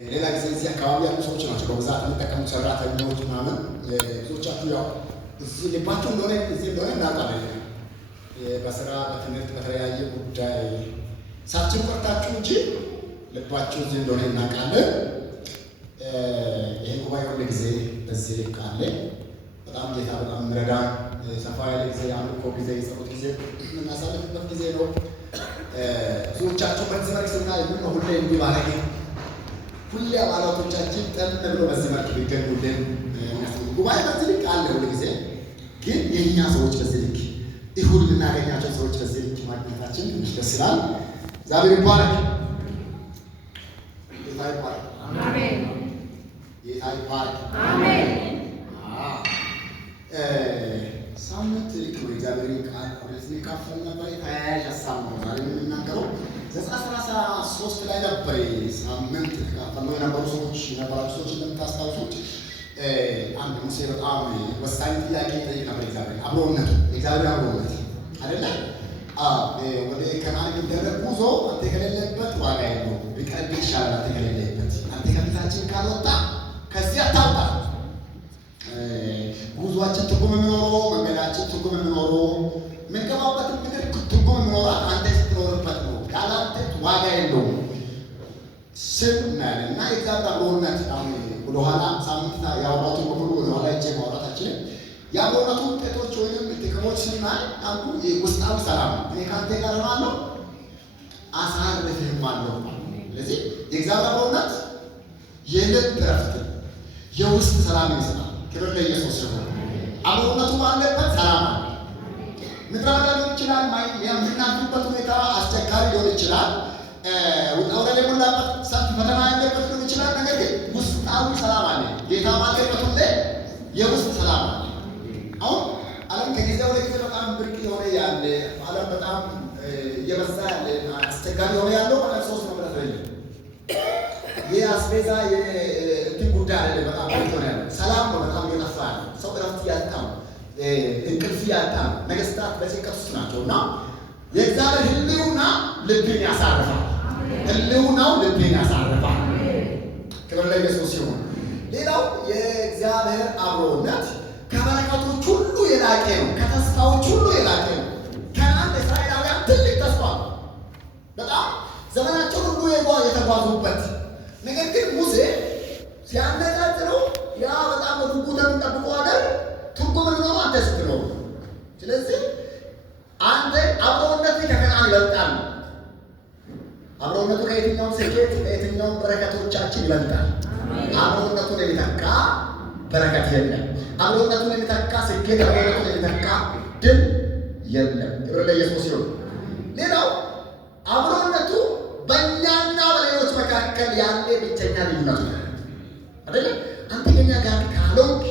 ሌላ ጊዜ እዚህ አካባቢ ያሉ ሰዎች ናቸው በብዛት የሚጠቀሙት ሰራተኞች ምናምን ብዙዎቻችሁ ያው እዚህ ልባችሁ እንደሆነ እዚህ እንደሆነ እናውቃለን። በስራ በትምህርት በተለያየ ጉዳይ ሳችን ቆርታችሁ እንጂ ልባችሁ እዚህ እንደሆነ እናውቃለን። ይሄ ጉባኤ ሁሉ ጊዜ በዚህ ልክ አለ። በጣም ጌታ በጣም ምረዳን ሰፋ ያለ ጊዜ የአምልኮ ጊዜ የጸሎት ጊዜ የምናሳልፍበት ጊዜ ነው። ብዙዎቻችሁ በዚህ መልክ ስናይ ምን ሁሌ እንዲህ ባለጌ ሁሌ አባላቶቻችን ጠን ብሎ በዚህ መልክ ቢገኙልን ጉባኤ በዚህ ልክ አለ። ሁሉ ጊዜ ግን የእኛ ሰዎች በዚህ ልክ ይሁን ልናገኛቸው ሰዎች በዚህ ልክ ማግኘታችን ትንሽ ደስ ይላል። እግዚአብሔር ይባረክ። ጌታ ይባረክ። አሜን። ጌታ ይባረክ። አሜን። ሳምንት ልክ ነው እግዚአብሔር ቃል ወደዚህ ካፈል ነበር። ተያያዥ ሀሳብ ነው ዛሬ የምንናገረው። ዘጸአት 33 ላይ ነበር ሳምንት ካፈል የነበሩ ሰዎች የነበራችሁ ሰዎች እንደምታስታውሱት አንድ ሙሴ በጣም ወሳኝ ጥያቄ ጠይቅ ነበር። እግዚአብሔር አብሮነቱ እግዚአብሔር አብሮነት አይደለ? ወደ ከነዓን የሚደረግ ጉዞ አንተ ከሌለበት ዋጋ የለውም። ቢቀርብ ይሻላል አንተ ከሌለበት። አንተ ከፊታችን ካልወጣ ከዚህ አታውጣ። ጉዟችን ትርጉም የሚኖረው መንገዳችን ትርጉም የሚኖረው የምንገባበትን ምድር ትርጉም የሚኖራት አንተ ስትኖርበት ነው። ያለ አንተ ዋጋ የለውም ስል እናያለን። እና የእግዚአብሔር አብሮነት ወደኋላ ሳምንት ያወራቱን በሙሉ ወደኋላ እጄ ማውራታችንን የአብሮነቱ ውጤቶች ወይም ጥቅሞች ስናይ አንዱ ውስጣዊ ሰላም ነው። እኔ ከአንተ ጋር እሆናለሁ አሳርፍህማለሁ። ስለዚህ የእግዚአብሔር አብሮነት የልብ እረፍት የውስጥ ሰላም ይሰጣል። ክብር ለኢየሱስ ይሁን። አብሮነቱ ባለበት ሰላም አለ። ምድረ በዳ ሊሆን ይችላል፣ የምናልፍበት ሁኔታ አስቸጋሪ ሊሆን ይችላል፣ ውጣ ውረድ የሞላበት ሰፊ ፈተና ያለበት ሊሆን ይችላል። ነገር ግን ውስጣዊ ሰላም አለ። ጌታ ባለበት ሁሌ የውስጥ ሰላም አለ። አሁን ዓለም ከጊዜ ወደ ጊዜ በጣም ብርቅ የሆነ ያለ ዓለም በጣም እየበዛ ያለ አስቸጋሪ የሆነ ያለው ማለት ሶስት ነው ብለህ ይህ አስቤዛ የእንትን ጉዳይ አለ። በጣም ብርቅ የሆነ ያለ ሰላም ነው። በጣም እየጠፋ ያለ ሰው እረፍት እያጣ ነው፣ እንቅልፍ እያጣ ነው። ነገስታት በጭንቀት ውስጥ ናቸው እና የእግዚአብሔር ሕልውና ልብን ያሳርፋል። ሕልውናው ልብን ያሳርፋል። ክብር ለኢየሱስ ይሁን። ሌላው የእግዚአብሔር አብሮነት ከበረከቶች ሁሉ የላቀ ነው። ከተስፋዎች ሁሉ የላቀ ነው። ከነዓን ለእስራኤላውያን ትልቅ ተስፋ ነው። በጣም ዘመናቸው ሁሉ የተጓዙበት ነገር ግን ሙሴ ሲያነጻጽረው ያ በጣም በጉጉት የሚጠብቀው ሀገር ትርጉም የሚኖረው አንተ ስትኖር። ስለዚህ አንተ አብሮነት ከከነዓን ይበልጣል። አብሮነቱ ከየትኛውም ስኬት ከየትኛውም በረከቶቻችን ይበልጣል። አብሮነቱን የሚተካ በረከት የለም። አብሮነቱን የሚተካ ስኬት፣ አብሮነቱን የሚተካ ድል የለም። ክብር ለኢየሱስ ይሁን። ሌላው አብሮነቱ በእኛና በሌሎች መካከል ያለ ብቸኛ ልዩነቱ አይደለ? አንተ ከኛ ጋር ካልሆንክ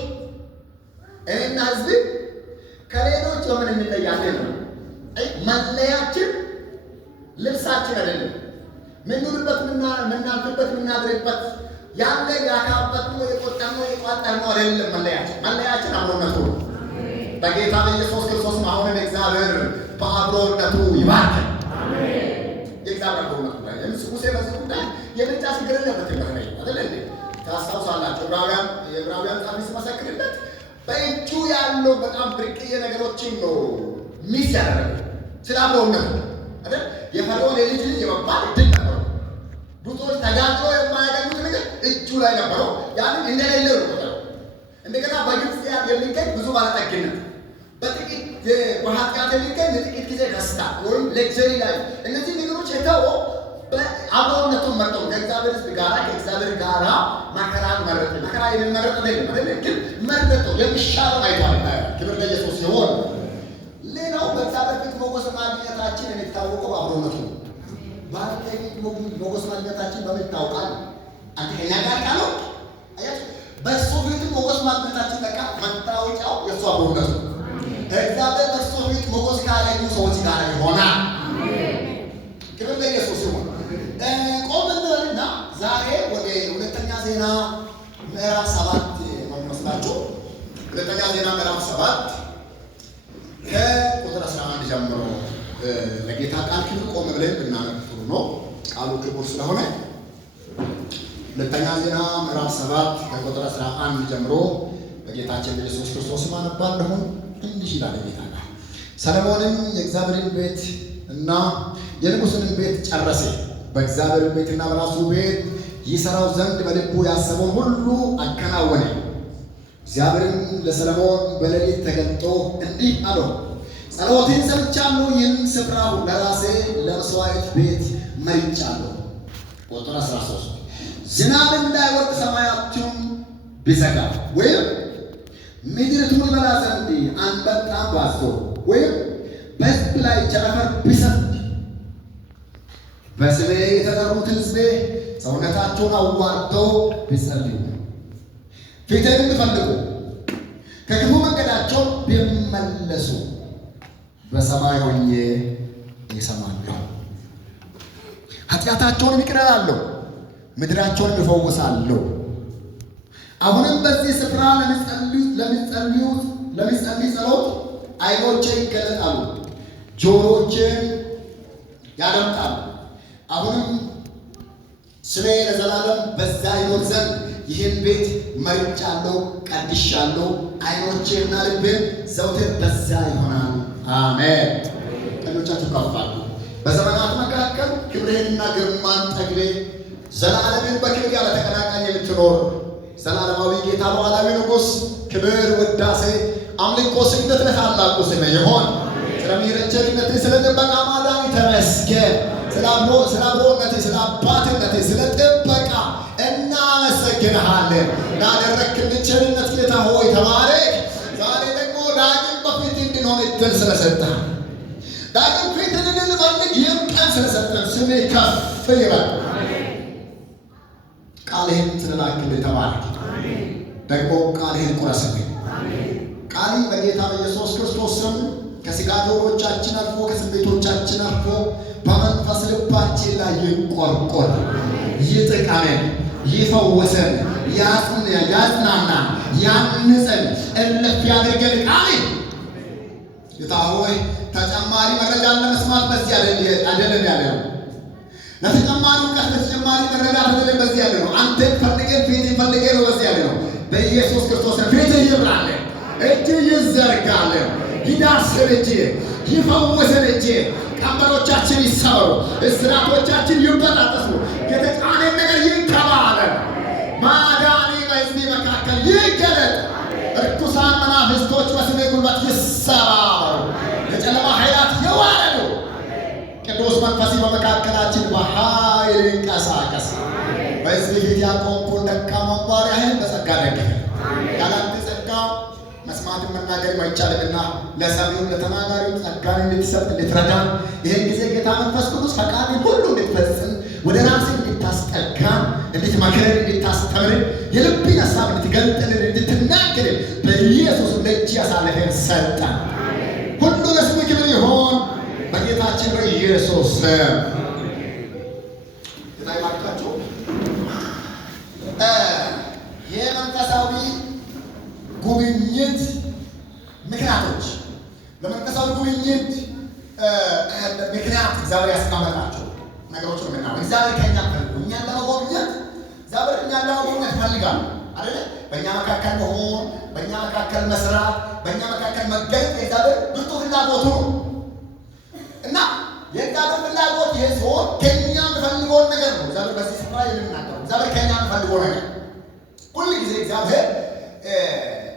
እኔና ህዝብ ከሌሎች በምን እንለያለን ነው። መለያችን ልብሳችን አይደለም። ምንውልበት፣ ምናልፍበት፣ ምናድርበት ያለ ያካበትነው የቆጠርነው የቋጠርነው አይደለም። መለያችን አብሮነቱ ነው። በጌታ በኢየሱስ ክርስቶስ አሁንም እግዚአብሔር በአብሮነቱ ይባርክ። የእግዚአብሔር አብሮነቱ ላይ ሙሴ በዚህ ጉዳይ የብልጫ ችግር የለበትም። አይደለ እንዴ? ታስታውሳላችሁ የዕብራውያን ጸሐፊ ሲመሰክርለት በእጁ ያለው በጣም ብርቅዬ ነገሮችን ነው ሚስ ያደረገው ስለ አብሮነቱ አይደል? የፈርዖን የልጅ ልጅ የመባል እድል ነበረው። ብዙዎች ተጋድሎ የማያገኙት ነገር እጁ ላይ ነበረው። ያንን እንደሌለ ነው ቆጠረው። እንደገና በግብፅ የሚገኝ ብዙ ባለጠግነት፣ በጥቂት በኃጢአት የሚገኝ ለጥቂት ጊዜ ደስታ ወይም ሌክዠሪ ላይ እነዚህ ነገሮች የተወው በአብሮነቱን መርጠው ከእግዚአብሔር ሕዝብ ጋራ ከእግዚአብሔር ጋራ መከራን መረጠ። መከራ የሚመረጥ አይደለም አይደል? ግን መረጠው የሚሻለው አይቷል። ክብር ለኢየሱስ ይሁን። ሌላው በእግዚአብሔር ፊት ሞገስ ማግኘታችን የሚታወቀው አብሮነቱ ነው። ባንተ ፊት ሞገስ ማግኘታችን በምን ይታወቃል? አንተ ከኛ ጋር ካለው አያችሁ፣ በእሱ ፊት ሞገስ ማግኘታችን በቃ መታወቂያው የእሱ አብሮነቱ ነው። እግዚአብሔር በእሱ ፊት ሞገስ ካገኙ ሰዎች ጋር ይሆናል። ክብር ለኢየሱስ ይሁን። ቆም እንበልና ዛሬ ወደ ሁለተኛ ዜና ምዕራፍ 7 ነው የሚመስላችሁ። ሁለተኛ ዜና ምዕራፍ 7 ከቁጥር 11 ጀምሮ ለጌታ ቃል ክብር ቆም ብለን ብናነብ ጥሩ ነው። ቃሉ ክቡር ስለሆነ ሁለተኛ ዜና ምዕራፍ 7 ከቁጥር 11 ጀምሮ በጌታችን በኢየሱስ ክርስቶስ አነባለሁ። እንዲህ ይላል ጌታ ቃል። ሰለሞንም የእግዚአብሔርን ቤት እና የንጉሥን ቤት ጨረሰ። በእግዚአብሔር ቤትና በራሱ ቤት ይሰራው ዘንድ በልቡ ያሰበውን ሁሉ አከናወነ። እግዚአብሔርም ለሰለሞን በሌሊት ተገልጦ እንዲህ አለው፣ ጸሎትን ሰምቻለሁ፣ ይህን ስፍራ ለራሴ ለመሥዋዕት ቤት መርጫለሁ። ቁጥር 13 ዝናብ እንዳይወርድ ሰማያቱን ቢዘጋ ወይም ምድሪቱን ይበላ ዘንድ አንበጣ ባዞር ወይም በሕዝብ ላይ ቸነፈር ቢሰድ በስሜ የተጠሩት ሕዝቤ ሰውነታቸውን አዋርደው ቢጸልዩ ፊቴንም ቢፈልጉ ከክፉ መንገዳቸው ቢመለሱ በሰማይ ሆኜ እሰማለሁ፣ ኃጢአታቸውን ይቅር እላለሁ፣ ምድራቸውን እፈውሳለሁ። አሁንም በዚህ ስፍራ ለሚጸልይ ጸሎት ዓይኖቼ ይገለጣሉ፣ ጆሮቼን ያደምጣሉ። አሁንም ስሜ ለዘላለም በዛ ይኖር ዘንድ ይህን ቤት መርጫለሁ፣ ቀድሻለሁ። ዓይኖቼና ልቤን ዘውትር በዛ ይሆናል። አሜን። ቀኞቻችሁ ከፍ አድርጉ። በዘመናት መካከል ክብርህንና ግርማን ጠግቤ ዘላለምን በክብር ያለ ተቀናቃኝ የምትኖር ዘላለማዊ ጌታ ሉዓላዊ ንጉሥ ክብር፣ ውዳሴ፣ አምልኮ፣ ስግደት ለታላቁ ስምህ ይሁን። ስለ ምሕረት ቸርነትህ፣ ስለ ጥበቃ ማዳን ተመስገን። ስለ አብሮነትህ፣ ስለ አባትነትህ፣ ስለ ጥበቃ እናመሰግንሃለን። ላደረግክልን ቸርነት ጌታ ሆይ ተባረክ። ዛሬ ደግሞ ዳግም በፊት እንድንሆን እድል ስለሰጠህ፣ ዳግም ፊትን እንድንፈልግ ይህን ቀን ስለሰጠን ስምህ ከፍ ይበል። ቃልህን ስለላክልን ተባረክ። ደግሞ ቃልህን ቁረስልን። ቃል በጌታ በኢየሱስ ክርስቶስ ስም ከሥጋ ጆሮቻችን አልፎ ከስሜቶቻችን አልፎ በመንፈስ ልባችን ላይ ይንቆርቆር፣ ይጥቀመን፣ ይፈውሰን፣ ያጽናና፣ ያንጸን፣ እልፍ ያድርገን። ቃል ጌታ ሆይ ተጨማሪ መረጃን ለመስማት በዚህ አይደለም ያለ ነው። ለተጨማሪ እውቀት፣ ለተጨማሪ መረዳት አይደለም በዚህ ያለ ነው። አንተን ፈልገን ፊትህን ፈልገን ነው በዚህ ያለ ነው። በኢየሱስ ክርስቶስ ፊትህ ይብራልን፣ እጅህ ይዘርጋልን፣ ይዳስን፣ እጅህ ይፈውሰን፣ እጅህ ቀንበሮቻችን ይሰበሩ፣ እስራቶቻችን ይበጣጠሱ፣ የተጫነን ነገር ይንከባለን። ማዳኒ በሕዝቤ መካከል ይገለጥ። እርኩሳን መናፍስቶች በስሜ ጉልበት ይሰባበሩ፣ የጨለማ ኃይላት ይዋረዱ። ቅዱስ መንፈስ በመካከላችን በኃይል ይንቀሳቀስ። በሕዝብ ፊት ያቆምኩን ደካማ ባሪያህን በጸጋ ደግፈን። ያላንተ ጸጋ መስማትን መናገር አይቻልምና ለሰሚው ለተናጋሪው ጸጋን እንድትሰጥ እንድትረዳን፣ ይህን ጊዜ ጌታ መንፈስ ቅዱስ ፈቃድን ሁሉ እንድትፈጽም፣ ወደ ራስህ እንድታስጠጋን፣ እንድትመክረን፣ እንድታስተምርን፣ የልብን ሀሳብ እንድትገልጥልን፣ እንድትናገርን በኢየሱስ ለእጅ ያሳልፈን ሰጠን። ሁሉ ለስምህ ክብር ይሁን በጌታችን በኢየሱስ ስም። ታይማርካችሁ የመንፈሳዊ ጉብኝት ምክንያቶች፣ ለመንፈሳዊ ጉብኝት ምክንያት እግዚአብሔር ያስቀመጣቸው ነገሮች ነው ምናምን። እግዚአብሔር ከኛ ፈልጎ እኛን ለመጎብኘት፣ እግዚአብሔር እኛን ለመጎብኘት ፈልጋል አይደለ? በእኛ መካከል መሆን፣ በእኛ መካከል መስራት፣ በእኛ መካከል መገኘት የእግዚአብሔር ብርቱ ፍላጎቱ ነው። እና የእግዚአብሔር ፍላጎት ይህ ሲሆን ከኛ የምፈልገውን ነገር ነው እግዚአብሔር በዚህ ስፍራ የምናገረው። እግዚአብሔር ከኛ የምፈልገው ነገር ሁል ጊዜ እግዚአብሔር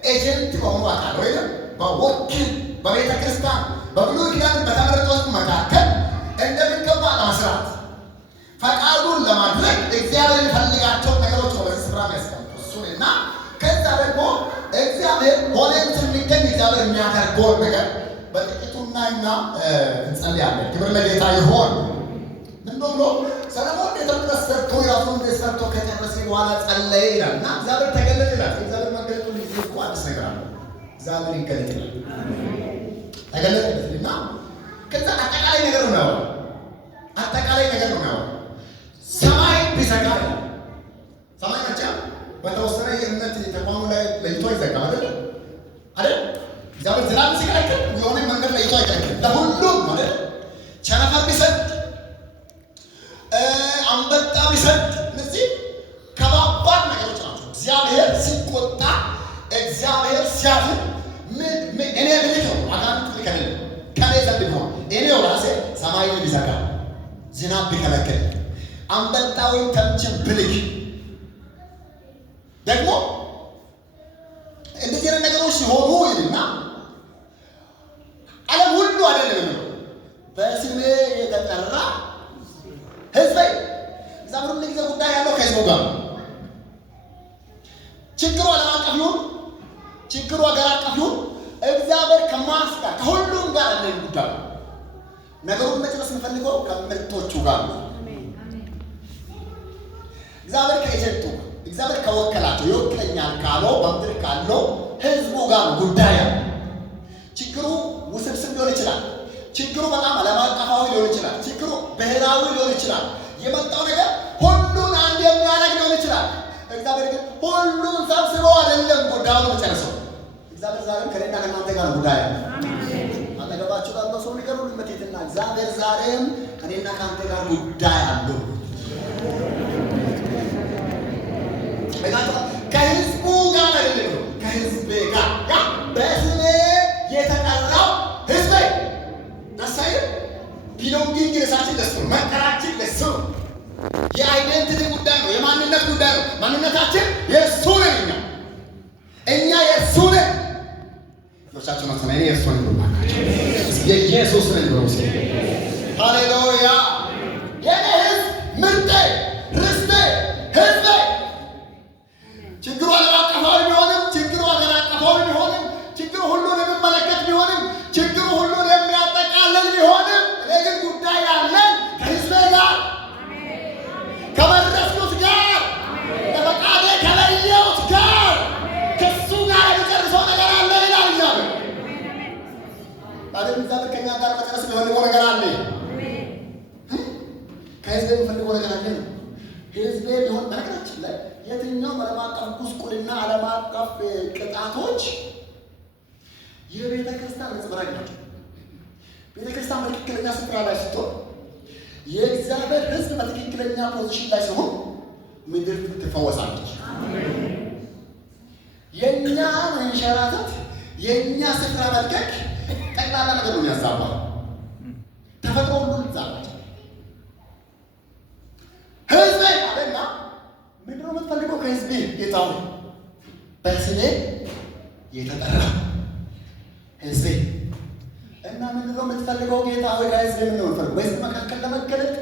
ኤጀንት በሆኑ አካል ወይም በወኪል በቤተ ክርስቲያን በብሉይ ኪዳን በተመረጡት መካከል እንደሚገባ ለመስራት ፈቃዱን ለማድረግ እግዚአብሔር የሚፈልጋቸው ነገሮች ነው በዚህ ስፍራ የሚያስቀምጡ እሱን እና ከዛ ደግሞ እግዚአብሔር ሆነን ስንገኝ እግዚአብሔር የሚያደርገውን ነገር በጥቂቱና እንጸልያለን። ክብር ለጌታ ይሁን። ምን ብሎ ሰለሞን ቤተ መቅደስ ሰርቶ የራሱን ቤት ሰርቶ ከጨረሰ በኋላ ጸለየ ይላል እና እግዚአብሔር ተገለጠ ይላል። እግዚአብሔር መገለጡ ጊዜ እኮ አዲስ ነገር አለ። እግዚአብሔር ይገለጥ ይላል፣ ተገለጠ እና ከዛ አጠቃላይ ነገር ነው፣ አጠቃላይ ነገር ነው። ሰማይ ቢዘጋ ሰማይ ብቻ በተወሰነ የእምነት ተቋሙ ላይ ለይቶ ይዘጋ አይደል? እግዚአብሔር ዝናብ ሲከለክል የሆነ መንገድ ለይቶ አይከለክል፣ ለሁሉም ማለት ቸነፈር ቢሰድ አንበጣ ቢሰድ እነዚህ እግዚአብሔር ሲቆጣ እግዚአብሔር ሲያፍር እኔ ብልክ ነው አጋንንት ልከል ከኔ ዘንድ ቢሆን እኔው ራሴ ሰማይን ቢዘጋ ዝናብ ቢከለክል አንበጣ ወይም ተምችን ብልክ ደግሞ እንደዚህ አይነት ነገሮች ሲሆኑ ይልና ዓለም ሁሉ አይደለም በስሜ የተጠራ ሕዝብ እግዚአብሔር ሁሉ ጊዜ ጉዳይ ያለው ከሕዝቡ ጋር ችግሩ ዓለም አቀፍ ይሁን ችግሩ ሀገር አቀፍ ይሁን እግዚአብሔር ከማስ ጋር ከሁሉም ጋር አለ ጉዳይ ነገሩን መጨረስ የምፈልገው ከምርቶቹ ጋር ነው። እግዚአብሔር ከኤጀንቱ እግዚአብሔር ከወከላቸው ይወክለኛል ካለው በምድር ካለው ሕዝቡ ጋር ጉዳይ አለ። ችግሩ ውስብስብ ሊሆን ይችላል። ችግሩ በጣም ዓለም አቀፋዊ ሊሆን ይችላል። ችግሩ ብሔራዊ ሊሆን ይችላል። የመጣው ነገር ሁሉን አንድ የሚያደርግ ሊሆን ይችላል። እግዚአብሔር ግን ሁሉን ሰብስቦ አይደለም ጉዳዩን መጨረሰው። እግዚአብሔር ዛሬም ከእኔና ከእናንተ ጋር ጉዳይ አለ። አጠገባችሁ ካለው ሰው ንገሩልኝ በትህትና እግዚአብሔር ዛሬም ከእኔና ከአንተ ጋር ጉዳይ አለው። ከሕዝቡ ጋር አይደለም ከሕዝቤ ጋር ያ በስሜ የተጠራው ሕዝቤ ደስ አይልም? ቢሎንጊንግ ለሳችን ደስ ነው። መጠራችን ደስ ነው። የአይደንቲቲ ጉዳይ ነው። የማንነት ጉዳይ ነው። ማንነታችን የእሱ ነን። እኛ የእሱ ነን። ሎቻችሁ ነው እኔ የእሱ ነን ነው የኢየሱስ ነን ነው። ሃሌሉያ! የኔ ሕዝብ ምርጤ ርስቴ ሕዝቤ ችግሩ ዓለም አቀፋዊ ቢሆንም ችግሩ ሀገር አቀፋዊ ቢሆንም ችግሩ ሁሉን የሚመለከት ቢሆንም ችግሩ ሁሉን የሚያጠቃልል ቢሆንም እኔ ግን ጉዳይ ያለን ከሕዝቤ ጋር ከመረስኩት ጋር ለፈቃዴ ከለየሁት ጋር ከሱ ጋር የሚጨርሰው ነገር አለ ይላል እግዚአብሔር። ታዲያ እግዚአብሔር ከእኛ ጋር መጨረስ የሚፈልገው ነገር አለ። ከሕዝቤ የሚፈልገው ነገር አለ። ሕዝቤ ቢሆን በነገራችን ላይ የትኛውም ዓለም አቀፍ ጉስቁልና ዓለም አቀፍ ቅጣቶች የቤተ ክርስቲያን ነጸብራቅ ናቸው። ቤተ ክርስቲያን በትክክለኛ ስፍራ ላይ ስትሆን የእግዚአብሔር ሕዝብ በትክክለኛ ፖዚሽን ላይ ሲሆን ምድር ትፈወሳለች። የእኛ መንሸራተት የእኛ ስፍራ መልቀቅ ጠቅላላ ነገር ነው ያዛባል። ተፈጥሮ ሁሉ ይዛባል። ሕዝቤ አለና ምንድን ነው የምትፈልገው ከሕዝቤ? ጌታው በስሜ የተጠራ ሕዝቤ እና ምንድን ነው የምትፈልገው ጌታ ሆይ ከሕዝቤ ምንድን ነው የምትፈልገው? በሕዝብ መካከል ለመገለጥ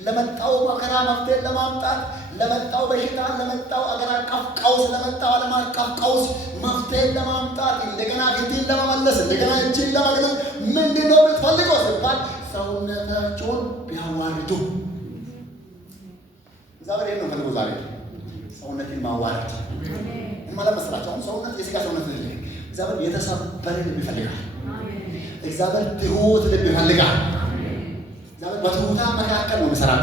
ለመጣው መከራ መፍትሄ ለማምጣት ለመጣው በሽታ ለመጣው አገር አቀፍ ቀውስ ለመጣው ዓለም አቀፍ ቀውስ መፍትሄ ለማምጣት እንደገና ፊትን ለመመለስ እንደገና እጅን ለመግለጽ ምንድን ነው የምትፈልገው ሲባል ሰውነታቸውን ቢያዋርዱ እግዚአብሔር ይሄን ነው ፈልጎ ዛሬ ሰውነትን ማዋረድ ማለት መስላችሁ። አሁን ሰውነት የሥጋ ሰውነት ነው። እግዚአብሔር የተሰበረ ልብ ይፈልጋል። እግዚአብሔር ትሁት ልብ ይፈልጋል። እግዚአብሔር በትሁታን መካከል ነው የሚሰራው።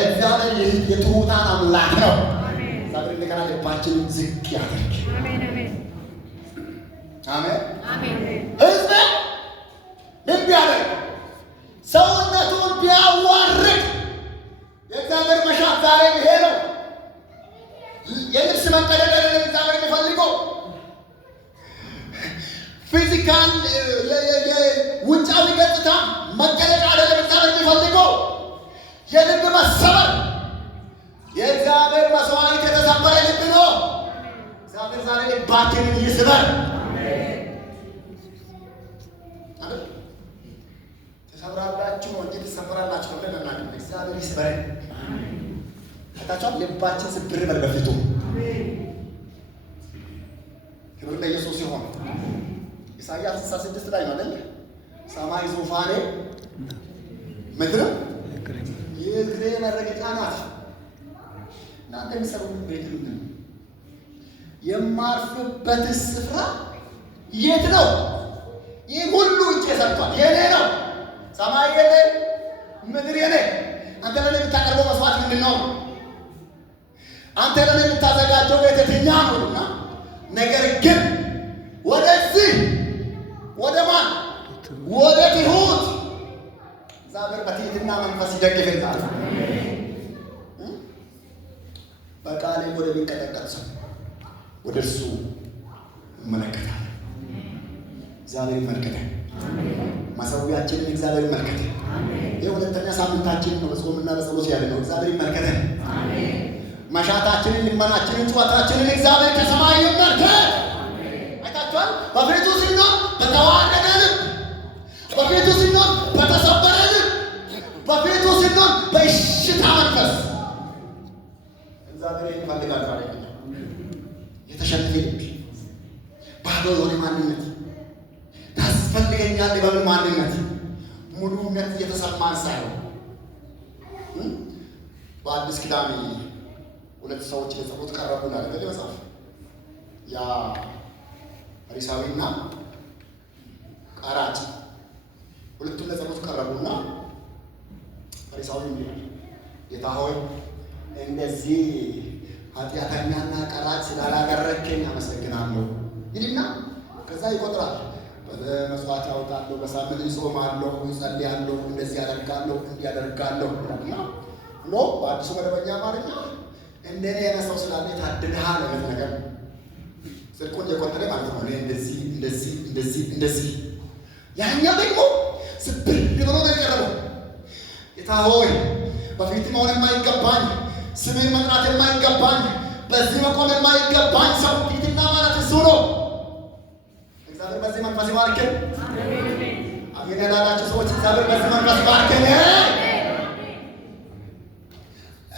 እግዚአብሔር የትሁታን አምላክ ነው። እግዚአብሔር እንደገና ልባችንን ዝቅ ያደርግ። አሜን አሜን። ሕዝብ ልብ ያደርግ ሰውነቱን ቢያዋርድ የእግዚአብሔር መሻት ዛሬ ይሄ ነው። የልብስ መቀደድ አይደለም እግዚአብሔር የሚፈልገው። ፊዚካል ውጫዊ ገጽታ መገለጫ አይደለም እግዚአብሔር የሚፈልገው። የልብ መሰበር የእግዚአብሔር መስዋዕት የተሰበረ ልብ ነው። እግዚአብሔር ዛሬ ልባችንን ይስበር። ተሰብራላችሁ እንጂ ትሰበራላችሁ ብለን እናድርግ። እግዚአብሔር ይስበረን። ታቻው ልባችን ስብር በል በፊቱ ክብር ለኢየሱስ ይሁን። ኢሳይያስ 66 ላይ ነው አይደል? ሰማይ ዙፋኔ ምድርም የእግሬ መረገጫ ናት። እናንተ የሚሰሩት ቤት ምንድን ነው? የማርፍበት ስፍራ የት ነው? ይህ ሁሉ እጄ ሰርቷል። የኔ ነው። ሰማይ የኔ፣ ምድር የኔ። አንተ ለኔ የምታቀርበው መስዋዕት ምንድን ነው? አንተ ለኔ የምታዘጋጀው ቤት የትኛው ነውና? ነገር ግን ወደዚህ ወደ ማን? ወደ ትሁት እግዚአብሔር በትህትና መንፈስ ይደግፈናል። በቃሌ ወደሚንቀጠቀጥ ሰው ወደ እርሱ ይመለከታል። እግዚአብሔር ይመልከተን። መሠዊያችንን እግዚአብሔር ይመልከተን። የሁለተኛ ሳምንታችን ነው በጾምና በጸሎት ያለ ነው። እግዚአብሔር ይመልከተን። መሻታችንን፣ ልመናችንን፣ ጩኸታችንን እግዚአብሔር ከሰማይ ይመልከት። አይታችኋል። በፊቱ ሲኖር በተዋረደ ልብ፣ በፊቱ ሲኖር በተሰበረ ልብ፣ በፊቱ ሲኖር በእሽታ መንፈስ እግዚአብሔር ይፈልጋል። የተሸነፈ ልብ፣ ባዶ የሆነ ማንነት፣ ታስፈልገኛለህ በምን ማንነት ሙሉነት እየተሰማን ሳይሆን በአዲስ ኪዳን ሁለት ሰዎች ለጸሎት ቀረቡና ለገለ መጽሐፍ ያ ፈሪሳዊና ቀራጭ ሁለቱም ለጸሎት ቀረቡና ፈሪሳዊ ይላል ጌታ ሆይ እንደዚህ ኃጢአተኛና ቀራጭ ስላላደረግከኝ አመሰግናለሁ ይልና ከዛ ይቆጥራል። በመስዋዕት ያወጣለሁ፣ በሳምንት እጾማለሁ፣ እጸልያለሁ፣ እንደዚህ ያደርጋለሁ፣ እንዲያደርጋለሁ እና ኖ በአዲሱ መደበኛ አማርኛ እንደኔ የነሳው ስላለ ታድልሃል አይነት ነገር ስልኩን የቆጠረ ማለት ነው። እንደዚህ እንደዚህ እንደዚህ እንደዚህ ያኛው ደግሞ ስብር ብሎ ነው የቀረበው። ጌታ ሆይ በፊት መሆን የማይገባኝ ስሜን መጥራት የማይገባኝ በዚህ መቆም የማይገባኝ ሰው ፊትና ማለት እሱ ነው። እግዚአብሔር በዚህ መንፈስ ይባርከን። አሜን ያላችሁ ሰዎች እግዚአብሔር በዚህ መንፈስ ይባርከን።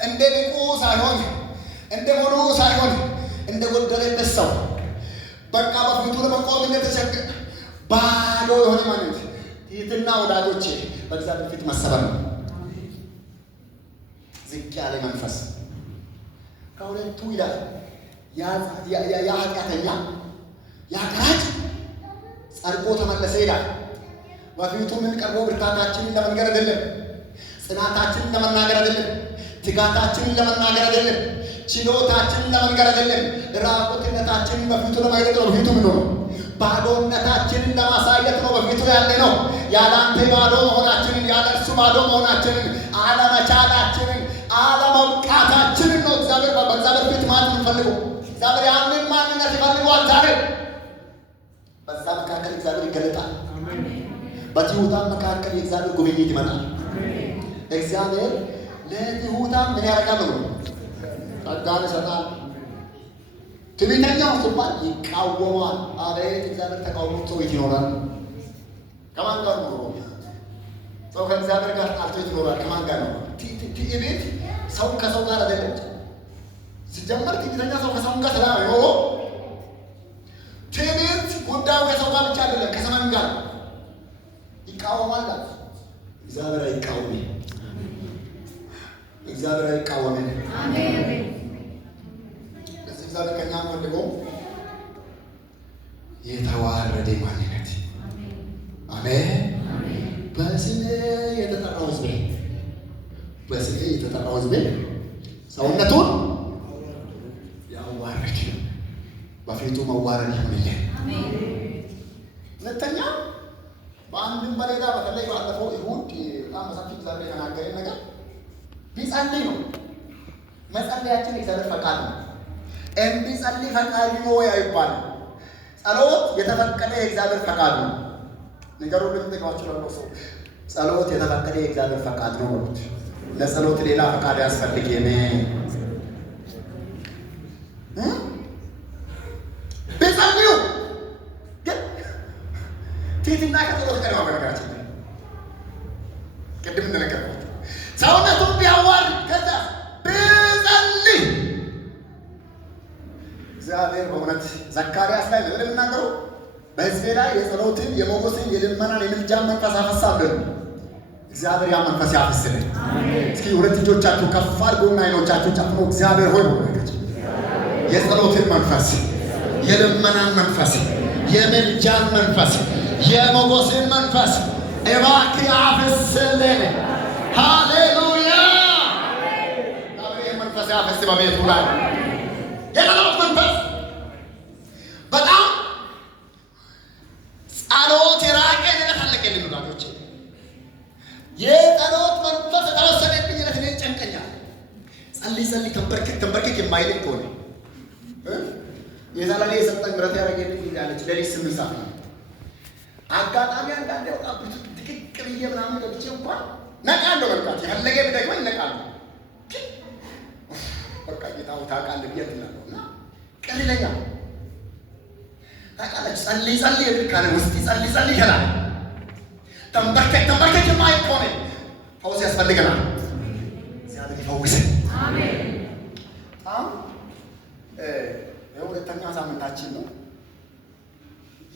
እንደ ንቁ ሳይሆን እንደ ሙሉ ሳይሆን እንደ ጎደለበት ሰው በቃ በፊቱ ለመቆም እንደተቸገ ባዶ የሆነ ማለት ፊትና ወዳጆቼ በእግዚአብሔር ፊት መሰበር ነው። ዝቅ ያለ መንፈስ ከሁለቱ ይላል ያ ኃጢአተኛ ያ ቀራጭ ጸድቆ ተመለሰ ይላል። በፊቱ ምን ቀርቦ ብርታታችንን ለመንገር አይደለም፣ ጽናታችንን ለመናገር አይደለም፣ ትጋታችንን ለመናገር አይደለም፣ ችሎታችንን ለመንገር አይደለም፣ ራቁትነታችንን በፊቱ ለማግለጥ ነው። በፊቱ ምን ነው ባዶነታችንን ለማሳየት ነው በፊቱ ያለ ነው። ያለ አንተ ባዶ መሆናችንን፣ ያለ እርሱ ባዶ መሆናችንን፣ አለመቻላችንን፣ አለመብቃታችንን ነው እግዚአብሔር በእግዚአብሔር ፊት ማለት የምንፈልገው። እግዚአብሔር ያንን ማንነት ይፈልገዋል ዛሬ። በዛ መካከል እግዚአብሔር ይገለጣል። በትሑታን መካከል የእግዚአብሔር ጉብኝት ይመጣል። እግዚአብሔር ለትሑታን ምን ያደርጋል ነው ጸጋን ይሰጣል። ትዕቢተኛው ሲባል ይቃወማል። አቤት እግዚአብሔር ተቃውሞ ሰው ይኖራል። ከማን ጋር ነው ሰው ከእግዚአብሔር ጋር ጣልቶ ይኖራል? ከማን ጋር ነው? ትዕቢት ሰው ከሰው ጋር አይደለም። ሲጀመር ትዕቢተኛ ሰው ከሰው ጋር ሰላም ይኖሮ ትዕቢት ጉዳዩ ከሰው ጋር ብቻ አይደለም፣ ከሰማይ ጋር ይቃወማል። እግዚአብሔር አይቃወምም። እግዚአብሔር አይቃወምም። አሜን። እግዚአብሔር ከኛ ፈልገው የተዋረደ ማንነት አሜን። በስሜ የተጠራው ሕዝብ በስሜ የተጠራው ሕዝብ ሰውነቱን ያዋረድ በፊቱ መዋረድ ይሆንልን። ሁለተኛ በአንድም በሌላ በተለይ ባለፈው ይሁድ በጣም መሳፊ እግዚአብሔር የተናገረን ነገር ቢጸልይ ነው። መጸለያችን የእግዚአብሔር ፈቃድ ነው። እንዲጸልይ ፈቃድ ነው አይባልም። ጸሎት የተፈቀደ የእግዚአብሔር ፈቃድ ነው። ነገሩ ልትጠይቋቸው ነው። ሰው ጸሎት የተፈቀደ የእግዚአብሔር ፈቃድ ነው ማለት ለጸሎት ሌላ ፈቃድ ያስፈልገኝ ቢጸልዩ ግን ትህትና ከጸሎት ቀድማ በነገራችን ቅድም እንደነገርኳቸው ሰውነቱን ቢያዋርድ ከዛ ቢጸልይ እግዚአብሔር በእውነት ዘካርያስ ላይ ነው የምናገረው። በሕዝቤ ላይ የጸሎትን፣ የሞገስን፣ የልመናን፣ የምልጃን መንፈስ አፈሳለሁ። እግዚአብሔር ያ መንፈስ ያፍስልን። እስኪ ሁለት እጆቻችሁ ከፍ አድርጉና ዓይኖቻችሁ ጨፍኑ። እግዚአብሔር ሆይ የጸሎትን መንፈስ፣ የልመናን መንፈስ፣ የምልጃን መንፈስ፣ የሞገስን መንፈስ እባክህ አፍስልን። ሃሌሉያ! እግዚአብሔር መንፈስ ያፍስ በቤቱ ላይ የጸሎት መንፈስ በጣም ጸሎት የራቀ ለታለቀ ልምላቶች የጸሎት መንፈስ የተወሰደብኝ ለኔ ጨንቀኛል። ጸልይ ተንበርክክ የማይልቅ ሆነ የዛላኔ የሰጠን ምሕረት ያደረገልኝ ይላለች። ለሊት 8 ሰዓት ነው። አጋጣሚ አንዳንዴ በጣም ድቅቅ ብዬ ምናምን ገብቼ እንኳን ነቃለሁ። በቃ የፈለገ ቢደግመኝ ነቃለሁ። በቃ ጌታው ታውቃለህ ብዬ ትላለሁ እና ቅር ይለኛል። ታውቃለች ጸልይ የሚል ካለ ውስጥ ጸልይ ይላል። ተንበርከክ የማይል ከሆነ ፈውስ ያስፈልገናል። እግዚአብሔር ይፈውሰን። አሜን። የሁለተኛ ሳምንታችን ነው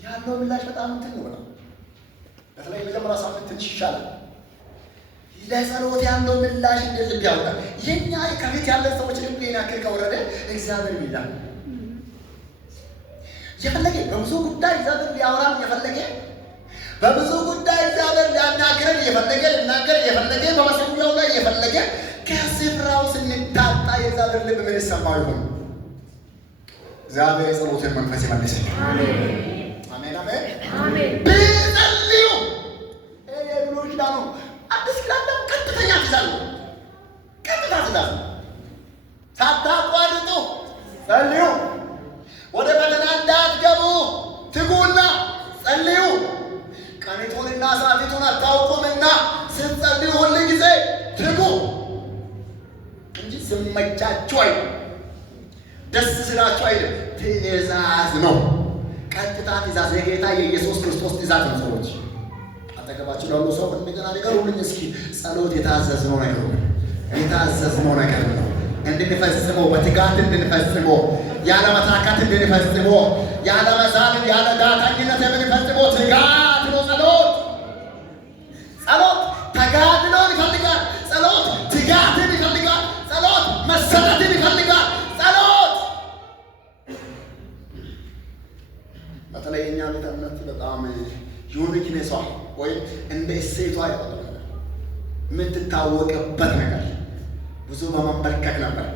ያለው ምላሽ በጣም እንትን ነው። በተለይ የመጀመሪያ ሳምንት ትንሽ ይሻላል። ለጸሎት ያለው ምላሽ እንደ ልብ ያወጣል። የኛ ከቤት ያለ ሰዎች ልብ ያክል ከወረደ እግዚአብሔር ይላል። የፈለገ በብዙ ጉዳይ እግዚአብሔር ሊያወራን የፈለገ በብዙ ጉዳይ እግዚአብሔር ሊያናግረን የፈለገ ልናገር የፈለገ በመሰዊያው ላይ የፈለገ ከስፍራው ስንታጣ የእግዚአብሔር ልብ ምን ይሰማው ይሆን? እግዚአብሔር የጸሎትን መንፈስ ይመልሰኝ። አሜን አሜን አሜን። በጸልዩ የብሉይ ኪዳኑ አዲስ ኪዳን ቀጥተኛ ትእዛዝ ነው። ቀጥታ ትእዛዝ ነው። ሳታቋርጡ ጸልዩ፣ ወደ ፈተና እንዳትገቡ ትጉና ጸልዩ፣ ቀኒቱንና ሰዓቲቱን አታውቁምና ስትጸልዩ ሁል ጊዜ ትጉ እንጂ ስመቻችሁ አይደለም፣ ደስ ስላችሁ አይደለም። ትእዛዝ ነው። ቀጥታ ትእዛዝ፣ የጌታ የኢየሱስ ክርስቶስ ትእዛዝ ነው። ሰዎች አጠገባችሁ ላሉ ሰው እንደገና ንገሩልኝ እስኪ፣ ጸሎት የታዘዝነው ነገር ነው። የታዘዝነው ነገር ነው እንድንፈጽመው፣ በትጋት እንድንፈጽመው፣ ያለ መታከት እንድንፈጽመው፣ ያለ መዛል ያለ ዳተኝነት የምንፈጽመው ትጋት ነው። ጸሎት ተጋድሎን ይፈልጋል። ጸሎት ትጋትን ይፈልጋል። ጸሎት መሰጠትን ይፈልጋል። ጸሎት በተለይ የኛ ቤተ እምነት በጣም ዩኒክኔሷ ወይም እንደ እሴቷ የምትታወቅበት ነገር ብዙ በመንበርከክ ነበር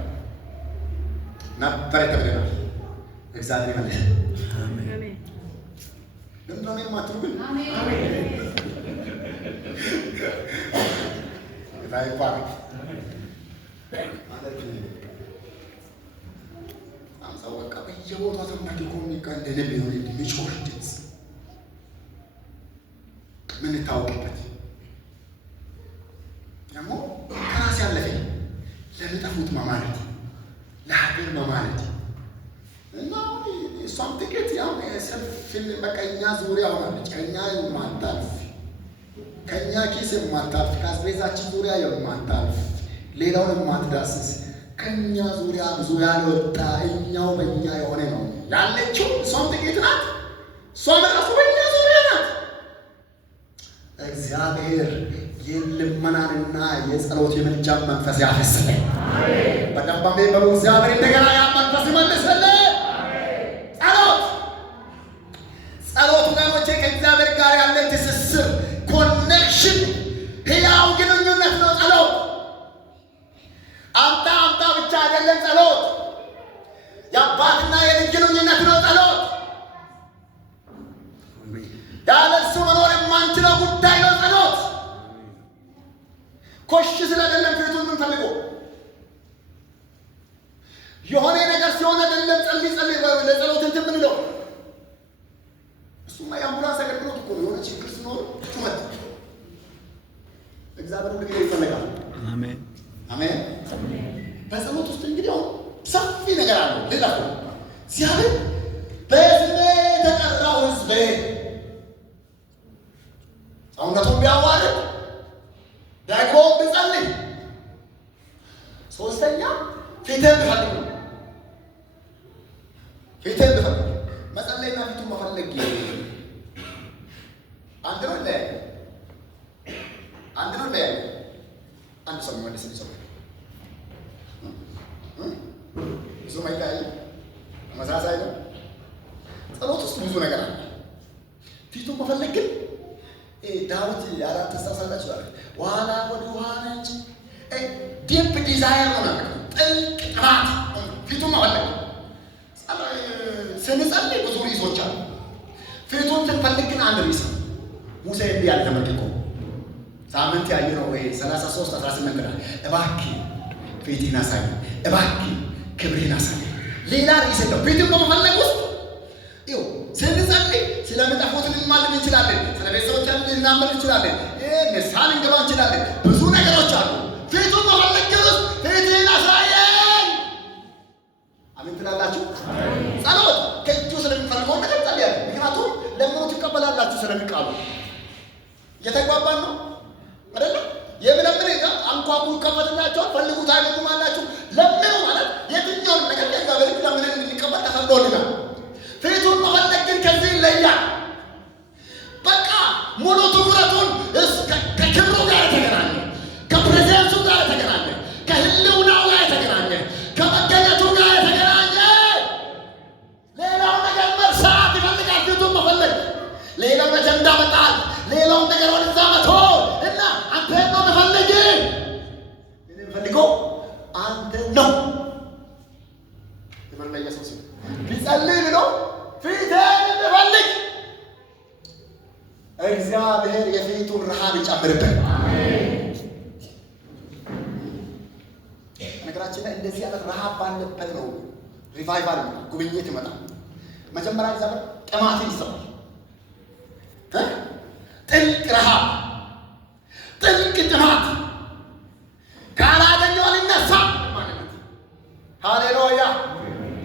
የተብለናል። እግዚአብሔር ይመልስ። አሜን። ለምን ማትሩብን? አሜን አሜን። ታይፋ አምሳው በቃ በየቦታው ተማድቆ የሚቀንድ ልብ ይሆን የሚጮህ ድምፅ ምን ታውቅበት ደግሞ ከራስ ያለፈ ለሚጠፉት ማማለት ለሀገር ማማለት እና እሷም ጥቂት ያው ሰልፍን በቀኛ ዙሪያ ሆናለች። ከኛ የማታልፍ ከኛ ኪስ የማታልፍ ከአስቤዛችን ዙሪያ የማታልፍ ሌላውን የማትዳስስ ከኛ ዙሪያ ብዙ ያልወጣ እኛው በእኛ የሆነ ነው ያለችው። እሷም ጥቂት ናት። እሷም ራሱ በእኛ ዙሪያ ናት። እግዚአብሔር የልመናንና የጸሎት የምልጃን መንፈስ ያፈስልን። በደንባሜ በሉ እግዚአብሔር እንደገና ያ መንፈስ ይመልስልን። ጸሎት ወገኖቼ ከእግዚአብሔር ጋር ያለን ትስስር ኮኔክሽን፣ ሕያው ግንኙነት ነው ጸሎት። አምጣ ብቻ አይደለም ጸሎት፣ የአባትና የልጅ ግንኙነት ነው ጸሎት። ያለ እሱ መኖር የማንችለው ጉዳይ ነው ጸሎት። ኮሽ ስለሌለም ፊቱን የምንፈልገው የሆነ ነገር ሲሆን አይደለም ጸልይ ለጸሎት እንትን የምንለው። እሱማ የአምቡላንስ አገልግሎት እኮ የሆነ ችግር ሲኖር ጩኸት እግዚአብሔር ሁሉ ጊዜ ይፈልጋል። አሜን አሜን። በጸሎት ውስጥ እንግዲህ አሁን ሰፊ ነገር አለው። ሌላ እግዚአብሔር በሕዝቤ የተጠራው ሕዝቤ ሰውነቱን ቢያዋርድ ደግሞ ብጸልይ፣ ሶስተኛ ፊትህን ብፈልግ ነው። ፊትህን ብፈልግ መጸለይና ፊቱን መፈለግ አንድ ነው ለያ አንድ ነው ለያ አንድ ሰው የሚመልስ ሰው ብዙ ማይታይ ተመሳሳይ ነው። ጸሎት ውስጥ ብዙ ነገር አለ። ፊቱን መፈለግ ግን ዳዊት አራት ተሳሳላችሁ አለ ዋላ ወደ ውሃ ነች ዲፕ ዲዛይር ነው ነገር ጥልቅ ጥማት ፊቱን መፈለግ። ስንጸልይ ብዙ ሪሶች አሉ። ፊቱን ስንፈልግ ግን አንድ ሪስ ሙሴ እንዲህ ያለ መልኮ ሳምንት ያየነው ወይ 33:18 ላይ እባክህ ፊትህን አሳይ፣ እባክህ ክብርህን አሳይ፣ ሌላ ርዕስ የለው። ፊቱን በመፈለግ ውስጥ ይኸው ስንጸልይ ስለሚጠፉት ልንማልድ እንችላለን። ስለ ቤተሰቦቻችን ልናመልክ እንችላለን። ንስሐ ልንገባ እንችላለን። ብዙ ነገሮች አሉ። ፊቱን በመፈለግ ውስጥ ፊትህን አሳየን። አሜን ትላላችሁ? ጸሎት ከእጁ ስለሚፈልገው ነገር ጸልያለሁ። ምክንያቱም ለምኑ ትቀበላላችሁ ስለሚቃሉ እየተግባባን ነው አይደለ? የምለምን አንኳኩ ይከፈትላችኋል፣ ፈልጉ ታገኙማላችሁ። ለምኑ ማለት የትኛውን ነገር ከእግዚአብሔር ለምንን እንድንቀበል ተፈቅዶልናል። ፊቱን መፈለግ ግን ከዚህ ይለያል። በቃ ሙሉ ትኩረቱን ከክብሩ ጋር የተገናኘ፣ ከፕሬዘንሱ ጋር የተገናኘ፣ ከህልውናው ጋር የተገናኘ፣ ከመገኘቱ ጋር የተገናኘ ሌላው ነገር መርሳት ይፈልጋል። ፊቱን መፈለግ ሌላው አጀንዳ መጣል፣ ሌላውን ነገር ወደዛ መቶ እና አንተ ነው መፈለግ ፈልገው አንተ ነው ይመርለ ኢየሱስ ቢጸልይ ብሎ ፊትህን እንፈልግ እግዚአብሔር የፊቱን ረሃብ ይጨምርብን። ነገራችን ላይ እንደዚህ አይነት ረሃብ ባለበት ነው ሪቫይቫል ጉብኝት ይመጣል። መጀመሪያ እግዚአብሔር ጥማትን ይሰማል። ጥልቅ ረሃብ፣ ጥልቅ ጥማት ካላገኘው አልነሳም ማለት ነው። ሃሌሉያ።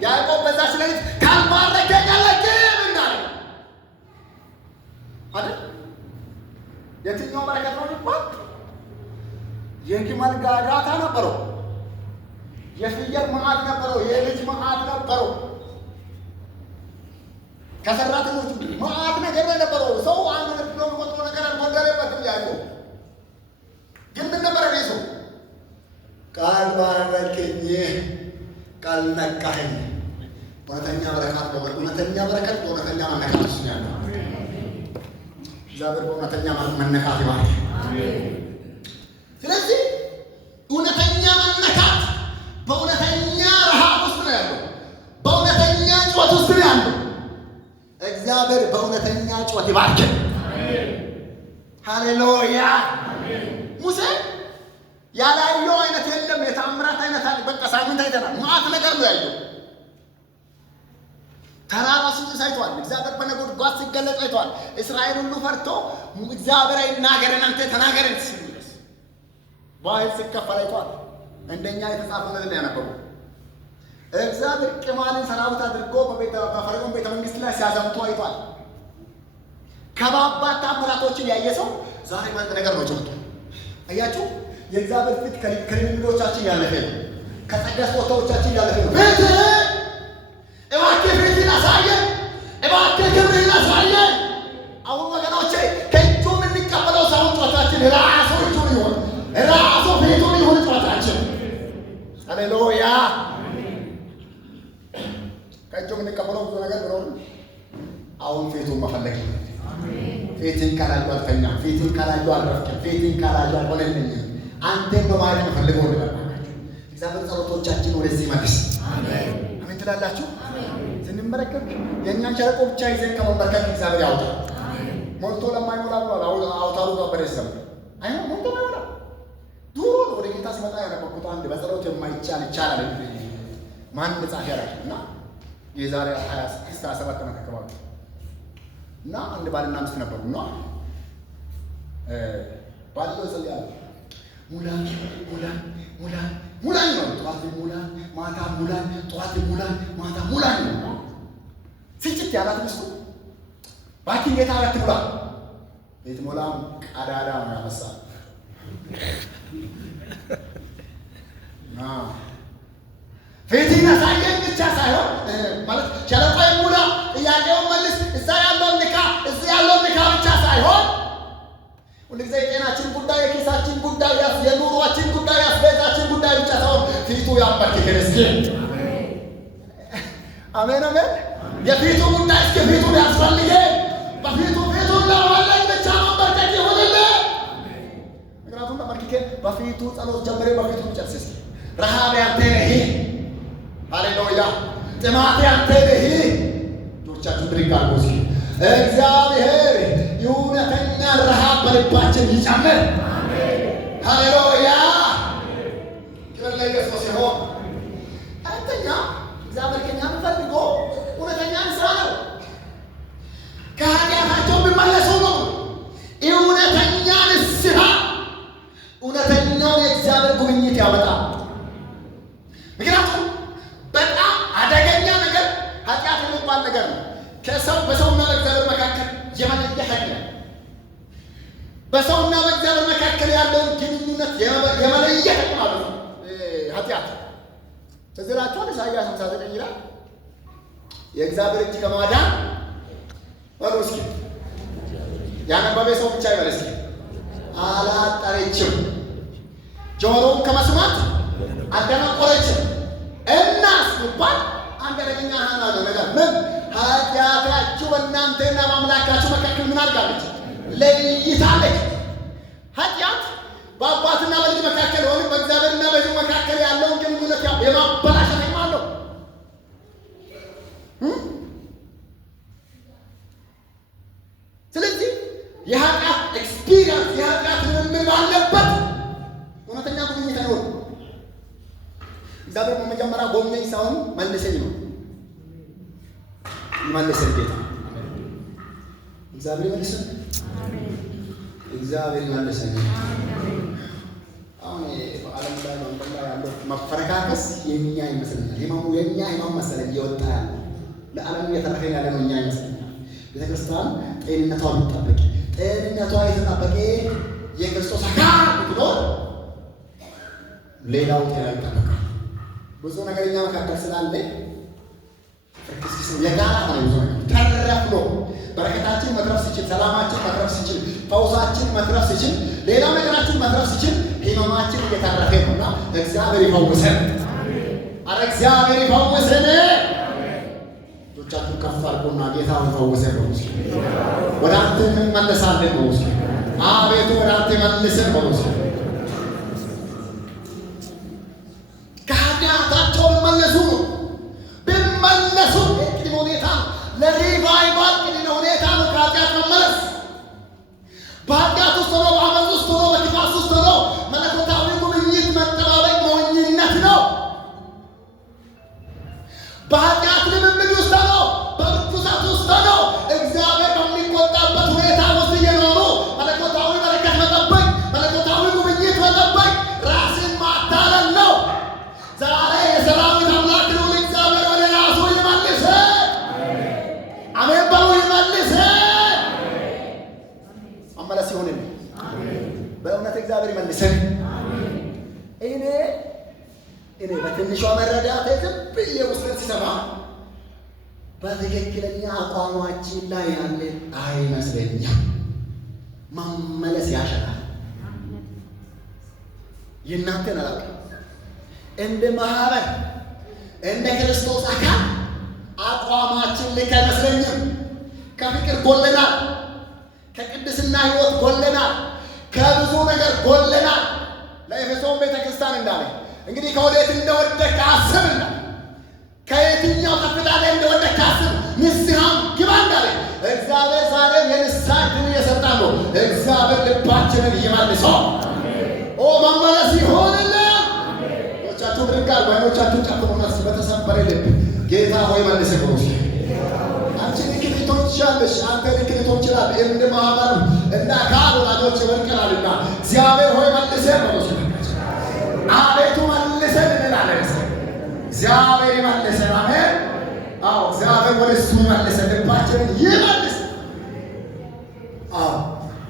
ያዕቆብ በዛች ሌሊት ካልባረከኝ አልለቅም እንዳለ አይደል? የትኛው በረከት ነው ይባል? የግመል ጋጋታ ነበረው፣ የፍየል መዓት ነበረው፣ የልጅ መዓት ነበረው፣ ከሰራተኞቹ መዓት ነገር ነበረው። ሰው አንድ ነው ቆጥሮ ነገር አልጎደለበትም። ያዕቆብ ግን ምን ነበረ ቤቱ? ቃል ባረከኝ፣ ቃል ነካኸኝ። እውነተኛ በረከት በእውነተኛ መነካት ውስጥ ያለው እግዚአብሔር በእውነተኛ መነካት ይባል። ስለዚህ እውነተኛ መነካት በእውነተኛ ረሃብ ውስጥ ነው ያለው፣ በእውነተኛ ጩኸት ውስጥ ነው ያለው። እግዚአብሔር በእውነተኛ ጩኸት ይባርክን። ሃሌሉያ። ሙሴ ያላየው አይነት የለም፣ የታምራት አይነት አለ። በቃ ሳምንት አይተናል። መዓት ነገር ነው ያየው። ተራራ ሲጥስ አይቷል። እግዚአብሔር በነጎድጓድ ሲገለጽ አይቷል። እስራኤል ሁሉ ፈርቶ እግዚአብሔር አይናገረን አንተ ተናገረን ሲልስ ባህር ሲከፈል አይቷል። እንደኛ የተጻፈ ነገር ያነበቡ እግዚአብሔር ቅማልን ሰራዊት አድርጎ በፈርዖን ቤተ መንግስት ላይ ሲያዘምቱ አይቷል። ከባባድ ታምራቶችን ያየ ሰው ዛሬ ማለት ነገር ነው ጭምጡ። አያችሁ፣ የእግዚአብሔር ፊት ከልምዶቻችን ያለፈ ነው፣ ከጸጋ ስጦታዎቻችን ያለፈ ነው። እባክህ ፊትህን አሳየን፣ እባክህ ክብርህን አሳየን። አሁን ወገኖቼ ከእጁ የምንቀበለው ሳይሆን ጩኸታችን ራሱ እጁን ይሆን፣ ራሱ ፊቱን ይሁን ጩኸታችን። ሃሌሉያ። ከእጁ የምንቀበለው ብዙ ነገር ቢኖር አሁን ፊቱን መፈለግ። ፊትን ካላዩ አልተኛም፣ ፊትን ካላዩ አልረፍቅም፣ ፊትን ካላዩ አልሆነልኝም። አንተን በማለት መፈልገው ልበላችሁ። እግዚአብሔር ጸሎቶቻችን ወደዚህ መልስ። አሜን ትላላችሁ? ስንመለከት የእኛን ሸለቆ ብቻ ይዘን ከመንበርከክ እግዚአብሔር ያውጣል። ሞልቶ ለማይሞላ ብሏል። አውታሩ ጋር በደሰም አይሆን ሞልቶ ማይሞላ ድሮ ወደ ጌታ ሲመጣ ያነበብኩት አንድ በጸሎት የማይቻል ይቻላል ማን መጽሐፍ ያደርግ እና የዛሬ 26-27 ዓመት አካባቢ እና አንድ ባልና ሚስት ነበሩ እና ባልየው ጸልያለሁ ሙላን ነው። ጠዋት ሙላን፣ ማታ ሙላን፣ ጠዋት ሙላን፣ ማታ ሙላን ነው። ስጭት ያላት ሚስቱ ባኪን ጌታ አራት ሙላ ቤት ሞላም ቀዳዳ ነው ያመሳል ፊትን አሳየኝ ብቻ ሳይሆን ማለት ሸለቆ ሙላ፣ ጥያቄውን መልስ፣ እዛ ያለውን ንካ፣ እዚህ ያለውን ንካ ብቻ ሳይሆን ሁልጊዜ የጤናችን ጉዳይ፣ የኪሳችን ጉዳይ፣ የኑሯችን ጉዳይ፣ የአስቤዛችን ጉዳይ ብቻ ሳይሆን ፊቱ ያንበርክከን እስኪ። አሜን አሜን። የፊቱ ጉዳይ እስኪ ፊቱ ያስፈልገን። ፊቱን ለመፈለግ ብቻ መንበርከክ ይሁንልን። ምክንያቱም ተመልክከን በፊቱ ጸሎት ጀምሬ በፊቱ ጨርስ እስኪ። ረሃብ ያንተ ነህ። ሃሌሉያ። ጥማት ያንተ ነህ። ጆቻችሁ ብድግ አድርጉ እስኪ። እግዚአብሔር የእውነተኛ ረሃብ በልባችን ይጨምር። ሃሌሉያ። ክብር ለኢየሱስ ይሁን። አራተኛ እግዚአብሔር ከኛ የሚባል ነገር ነው። ከሰው በሰውና በእግዚአብሔር መካከል የመለየት ኃይል ነው። በሰውና በእግዚአብሔር መካከል ያለውን ግንኙነት የመለየት ማለት ነው ኃጢአት። ትዝ ይላችኋል ኢሳይያስ 59 ይላል የእግዚአብሔር እጅ ከማዳን በሉ እስኪ ያነበበ ሰው ብቻ ይበል እስኪ አላጠረችም፣ ጆሮውን ከመስማት አልደነቆረችም። እናስ ይባል አንድ አደገኛ ነገር ምን ኃጢአታችሁ በእናንተና በአምላካችሁ መካከል ምን አድርጋለች? ለይታለች። ኃጢአት በአባትና በልጅ መካከል ወይም በእግዚአብሔርና በሕዝቡ መካከል ያለውን ግንኙነት የማበላሸት ጥቅም አለው። ስለዚህ የኃጢአት ኤክስፒሪየንስ የኃጢአት ልምምድ ባለበት እውነተኛ ጉብኝት አይሆንም። እግዚአብሔር በመጀመሪያ ጎብኘኝ ሳይሆን መልሰኝ ነው። ይመልሰን ጌታ እግዚአብሔር ይመልሰን። እግዚአብሔር ይመልሰን። አሁን በዓለም ላይ መንገድ ላይ ያለው መፈረካከስ የኛ ይመስለኛል። የኛ ህመም መሰለኝ እየወጣ ያለው ለዓለም እየተረፈን ያለ ነው እኛ ይመስለኛል። ቤተክርስቲያን ጤንነቷ ቢጠበቅ ጤንነቷ የተጠበቀ የክርስቶስ አካል ብትኖር ሌላው ጤና ይጠበቃል። ብዙ ነገር እኛ መካከል ስላለ የጋራ ነው። ብዙ ነገር ተረፍሎ በረከታችን መትረፍ ሲችል፣ ሰላማችን መትረፍ ሲችል፣ ፈውሳችን መትረፍ ሲችል፣ ሌላ ነገራችን መትረፍ ሲችል ህመማችን እየተረፈ ነውና እግዚአብሔር ይፈውሰን። አረ እግዚአብሔር ይፈውሰን። እጆቻችሁን ከፍ አድርጉና ጌታ ይፈውሰን ነው። ወደ አንተ እንመለሳለን ነው። አቤቱ ወደ አንተ መልሰን ነው። ከኃጢአታቸው ቢመለሱ ቅድመ ሁኔታ ለሪቫይቫል ቅድመ ሁኔታ ነው። ከኃጢአት መመለስ በኃጢአት ውስጥ ሆኖ በአመፅ ውስጥ ሆኖ በክፋት ውስጥ ሆኖ መለኮታዊ ጉብኝት መጠባበቅ ሞኝነት ነው። በኃጢአት ልምምድ ውስጥ ሆኖ በርኩሰት ውስጥ ሆኖ እግዚአብሔር በሚቆጣበት ሁኔታ ውስጥ እየኖሩ መለኮታዊ በረከት መጠበቅ፣ መለኮታዊ ጉብኝት መጠበቅ ራስን ማታለል ነው። ዛሬ የሰራዊት አምላክ ልዑል እግዚአብሔር ወደ ራሱ ይመልስ። አሜን በሉ። ይመልስ። መመለስ ይሁን። በእውነት እግዚአብሔር ይመልሰን። እኔ በትንሿ መረዳት ዝም ብዬ ውስጥን ሲሰማ በትክክለኛ አቋማችን ላይ ያለ አይመስለኝም። መመለስ ያሸናል። የእናንተን አላውቅም። እንደ ማህበር እንደ ክርስቶስ አካል አቋማችን ልክ አይመስለኝም። ከፍቅር ጎለናል። ከቅድስና ሕይወት ጎለናል። ከብዙ ነገር ጎለናል። ለኤፌሶን ቤተክርስቲያን እንዳለ እንግዲህ ከወዴት እንደወደቅህ አስብና ከየትኛው ከፍታ ላይ እንደወደቅህ አስብ፣ ንስሐም ግባ እንዳለ እግዚአብሔር ዛሬም የንስሐ ዕድል እየሰጠ ነው። እግዚአብሔር ልባችንን ይመልሰው። መመለስ ይሆንልን። ቻችሁ ብድጋር ባይኖቻችሁ ጨፍኑና በተሰበረ ልብ ጌታ ሆይ መልስ ብሎ አንቺ ልክሊቶች ትችላለሽ፣ አንተ ልክሊቶች ይችላል። እንደ ማህበር እንደ አካል ወላጆች ይወድቀናልና እግዚአብሔር ሆይ መልሰን ብሎ አቤቱ መልሰን እንላለን። እግዚአብሔር ይመልሰን። አሜን። አዎ እግዚአብሔር ወደ እሱ ይመልሰን፣ ልባችንን ይመልስ። አዎ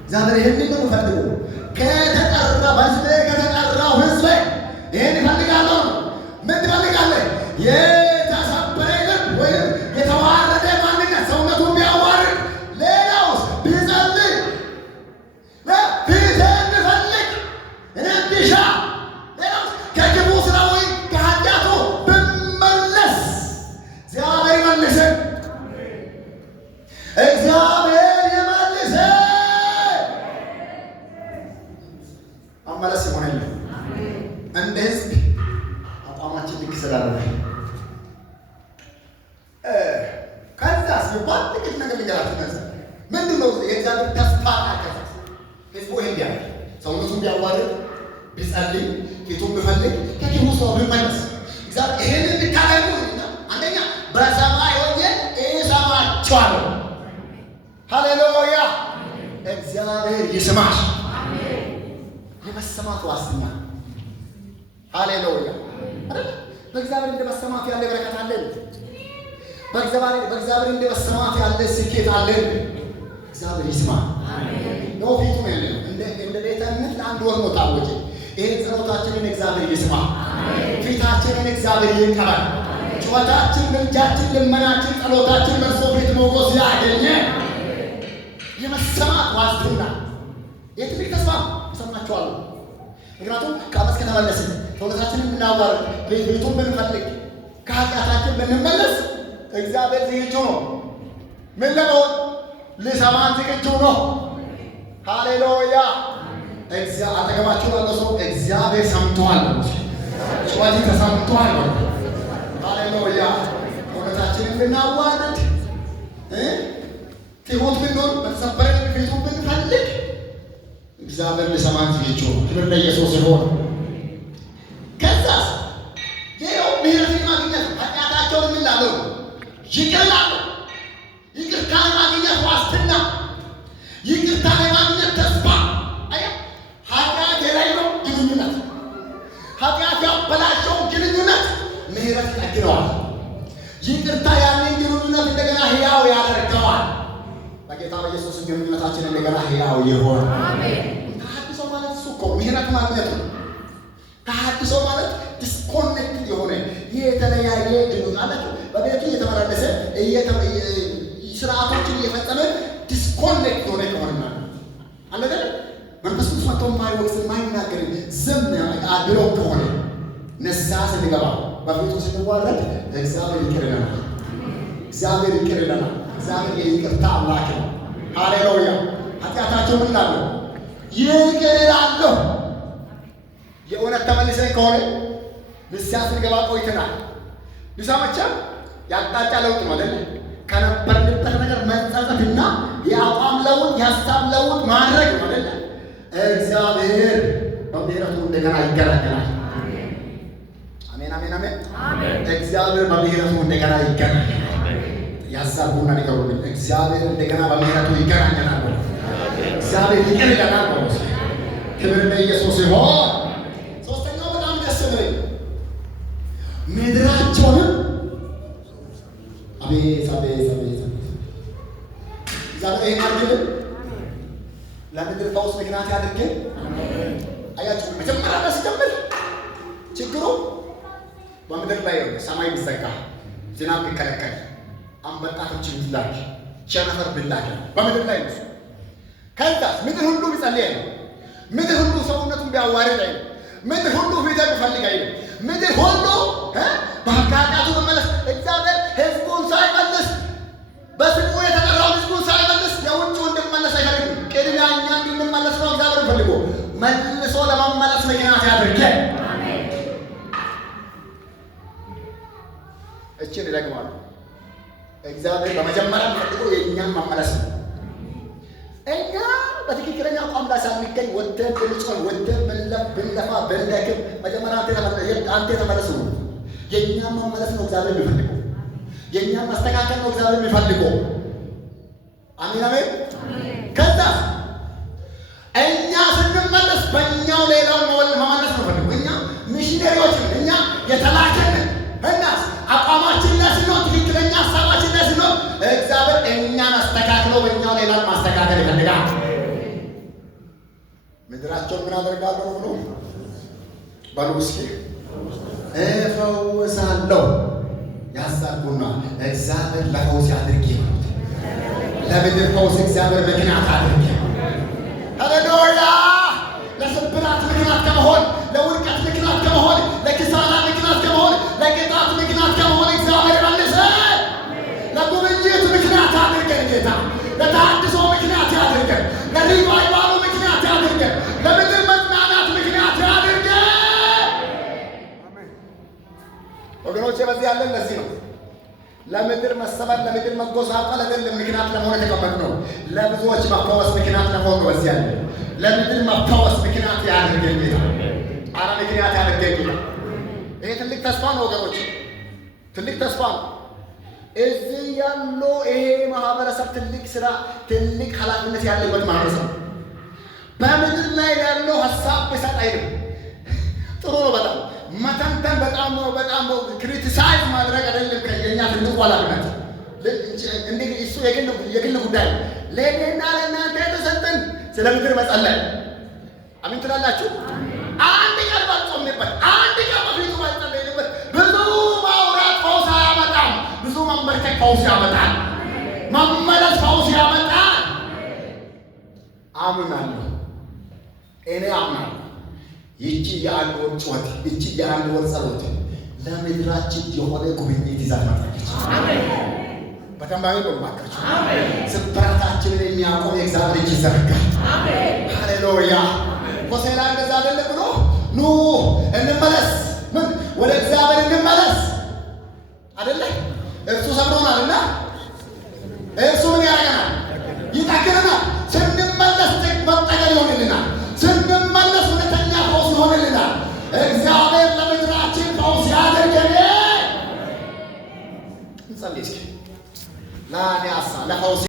እግዚአብሔር ይህንን ነው የምፈልገው ከተጠራ በሕዝቤ ከተጠራው ሕዝቤ ይህን ይፈልጋለሁ። ምን ትፈልጋለህ? የተሰበረ ልብ ወይም የተዋረደ ማንነት ሰውነቱን ቢያዋርድ ሌላውስ ቢጸልይ ፊትህን ቢፈልግ እኔ ቢሻ ሌላውስ ከክፉ ስራ ወይም ከኃጢአቱ ብመለስ እግዚአብሔር ይመልሰን። እግዚአብሔር ይመልሰን። መመለስ ይሆንልን። እንደ ሕዝብ አቋማችን ልክ ስላለ ከዛስ ሲባል ጥቂት ነገር ልንገራችሁ። ከዛ ምንድን ነው የእግዚአብሔር ተስፋ አቀፍ ሕዝቡ ይሄን ቢያደርግ ሰውነቱን ቢያዋርድ ቢጸልይ ፊቱን ቢፈልግ ከክፉ ሰው ቢመለስ እግዚአብሔር ይሄን እንድታደርጉ አንደኛ በሰማይ ሆኜ እሰማችኋለሁ። ሃሌሉያ። እግዚአብሔር ይስማሽ። የመሰማት ዋስትና ሃሌሉያ አይደል? በእግዚአብሔር እንደ መሰማት ያለ በረከት አለ። በእግዚአብሔር እንደ በሰማት ያለ ስኬት አለን። እግዚአብሔር ይስማ። ነው ፊቱ ነው እንደ ቤተነት ለአንድ ወር ነው ታወጀ። ይሄን ጸሎታችንን እግዚአብሔር ይስማ። ፊታችንን እግዚአብሔር ይቀበል። ጩኸታችን፣ ምልጃችን፣ ልመናችን፣ ጸሎታችን በእርሱ ፊት ሞገስ ያገኘ የመሰማት ዋስትና የትልቅ ተስፋ ሰማችኋለሁ። ምክንያቱም ከአመፅ ከተመለስን ሰውነታችንን ብናዋርድ ቤቱን ብንፈልግ ከኃጢአታችን ብንመለስ እግዚአብሔር ዝግጁ ነው። ምን ለመሆን ሊሰማን ዝግጁ ነው። ሃሌሉያ። አጠገባችሁ ያለው ሰው እግዚአብሔር ሰምቷል፣ ጩኸቴ ተሰምቷል። ሃሌሉያ። ሰውነታችንን ብናዋርድ ትሁት ብንሆን በተሰበረ ቤቱን ብንፈልግ እግዚአብሔር ሊሰማን ዝግጁ ነው። ክብር ለኢየሱስ ይሁን። ከዛስ ሌላው ምህረትን ማግኘት ኃጢአታቸውን ምን ላለው ይቅር ላለው ይቅርታ ማግኘት ዋስትና፣ ይቅርታ ማግኘት ተስፋ። ኃጢአት የሌለው ግንኙነት፣ ኃጢአት ያበላሸው ግንኙነት ምህረት ይጠግነዋል። ይቅርታ ያንን ግንኙነት እንደገና ሕያው ያደርገዋል። በጌታ በኢየሱስ ግንኙነታችን እንደገና ሕያው ይሆን። ተሐድሶ ማለት እሱ እኮ ምህረት ማግኘት ነው። ተሐድሶ ማለት ዲስኮኔክት የሆነ የተለያየ ግንኙነት በቤቱ እየተመላለሰ ስርዓቶችን እየፈጸመ ዲስኮኔክት ሆነ ከሆነ አለ መንፈስ ቅዱስ መጥቶ የማይወቅስ የማይናገር ዝም ብሎ ከሆነ ንስሐ ስንገባ በፊቱ ስንዋረድ እግዚአብሔር ይቅር ይለናል። እግዚአብሔር ይቅር ይለናል። እግዚአብሔር የይቅርታ አምላክ ነው። ሃሌሉያ። ኃጢአታቸው ምን ላለው ይቅር እላለሁ። የእውነት ተመልሰን ከሆነ ንስሐ ስንገባ ቆይተናል። ንስሐ የአቅጣጫ ለውጥ ነው አይደል? ከነበርንበት ነገር መጸጸትና የአቋም ለውጥ የሀሳብ ለውጥ ማድረግ ነው አይደል? እግዚአብሔር በምህረቱ እንደገና ይገናኘናል። አሜን አሜን አሜን። እግዚአብሔር በምህረቱ እንደገና ይገናኘናል። ያሳቡና ንገሩልኝ። እግዚአብሔር እንደገና በምህረቱ ይገናኘናል። እግዚአብሔር ይቅር ይለናል። ክብር ለኢየሱስ ይሁን። ሶስተኛው በጣም ደስ ብሎኝ ምድራቸውንም አቤት አቤት አቤት እግዚአብሔር ይማርክልን ለምድር ፈውስ ምክንያት ያድርግን። አያችሁ መጀመሪያ ሲጀምር ችግሩ በምድር ላይ ሰማይ ቢዘጋ፣ ዝናብ ቢከለከል፣ አንበጣቶች ቢላክ፣ ቸነፈር ቢላክ በምድር ላይ ነው። ከዛስ ምድር ሁሉ ቢጸልይ አይደል? ምድር ሁሉ ሰውነቱን ቢያዋርድ አይደል? ምድር ሁሉ ፊትን ቢፈልግ አይደል? ምድር ሁሉ በኃጢአቱ መመለስ እግዚአብሔር ሕዝቡን ሳይመልስ በስሙ የተጠራውን ሕዝቡን ሳይመልስ የውጭው እንድመለስ አይፈልግም። ቅድሚያ እኛ እንድንመለስ ነው እግዚአብሔር ፈልጎ መልሶ ለመመለስ ምክንያት ያድርገን። እችን ይደግማሉ። እግዚአብሔር በመጀመሪያ ፈልጎ የእኛን መመለስ ነው። እኛ በትክክለኛ አቋም ላይ ሳንገኝ ወደን ብንጾም ወደን ብንለፋ ብንደክም መጀመሪያ አንተ የተመለስ ነው። የእኛን መመለስ ነው እግዚአብሔር የሚፈልገው። የእኛን መስተካከል ነው እግዚአብሔር የሚፈልገው። አሜን አሜን። ከዛ እኛ ስንመለስ በእኛው ሌላውን መመለስ ነው ፈልገው። እኛ ሚሽነሪዎች ነን። እኛ የተላከን እናስ አቋማችን ላይ ስንሆን ትክክለኛ ሀሳባችን ላይ ስንሆን እግዚአብሔር እኛን አስተካክሎ በእኛው ሌላን ማስተካከል ይፈልጋል። ምድራቸው ምን አደርጋለሁ ብሎ በሉ እስኪ እፈውሳለሁ ያሳርጉና እግዚአብሔር ለፈውስ ያድርግ ይሉት። ለምድር ፈውስ እግዚአብሔር ምክንያት አድርግ። ሃሌሉያ። ለስብራት ምክንያት ከመሆን፣ ለውድቀት ምክንያት ከመሆን፣ ለኪሳራ ምክንያት ከመሆን፣ ለቅጣት ምክንያት ከመሆን እግዚአብሔር መልሰ ለጉብኝት ምክንያት አድርገን ጌታ ለተሐድሶ ምክንያት ያድርገን። ለሪቫይቫሉ ምክንያት ያድርገን። ለምድር መጽናናት ምክንያት ያድርገን። ወገኖቼ በዚህ ያለን ለዚህ ነው። ለምድር መሰበር፣ ለምድር መጎሳቆል አይደለም ምክንያት ለመሆን የተቀመጥነው። ለብዙዎች መፈወስ ምክንያት ለመሆን ነው። በዚህ ያለን ለምድር መፈወስ ምክንያት ያድርገን ጌታ። አረ ምክንያት ያድርገን ጌታ። ይሄ ትልቅ ተስፋ ነው ወገኖች፣ ትልቅ ተስፋ ነው። እዚህ ያለው ይሄ ማህበረሰብ ትልቅ ስራ፣ ትልቅ ኃላፊነት ያለበት ማህበረሰብ በምድር ላይ ያለው ሀሳብ በሰጥ አይደለም። ጥሩ ነው በጣም መተንተን፣ በጣም ክሪቲሳይዝ ማድረግ አይደለም ከኛ ትልቁ ኃላፊነት እንግዲህ እሱ የግል ጉዳይ ነው። ለእኔና ለእናንተ የተሰጠን ስለ ምድር መጸለይ። አሜን ትላላችሁ? አንድ ቀን ባልጾምንበት፣ አንድ ቀን በፊቱ ባልጸለይንበት ብዙ ማውራት ፈውስ አያመጣም። ብዙ መመልከት ፈውስ ያመጣል። መመለስ ፈውስ ያመጣል። አምናለሁ፣ እኔ አምናለሁ። ይቺ የአንድ ወር ጩኸት፣ ይቺ የአንድ ወር ጸሎት ለምድራችን የሆነ ጉብኝት ይዛ ትመጣለች። በተንባይ በማካች ስብራታችንን የሚያቆም የእግዚአብሔር እጅ ይዘረጋል። ሃሌሉያ። ሆሴዕ ላይ እንደዛ አይደለ ብሎ ኑ እንመለስ፣ ምን ወደ እግዚአብሔር እንመለስ አይደለ? እርሱ ሰብሮናልና እርሱ ምን ያደርገናል? ይጠግነናል። ስንመለስ መጠገን ይሆንልናል። ስንመለስ እውነተኛ ፈውስ ይሆንልናል። እግዚአብሔር ለምድራችን ፈውስ ያደርገን። እንጸልይ እስኪ ለፈውስ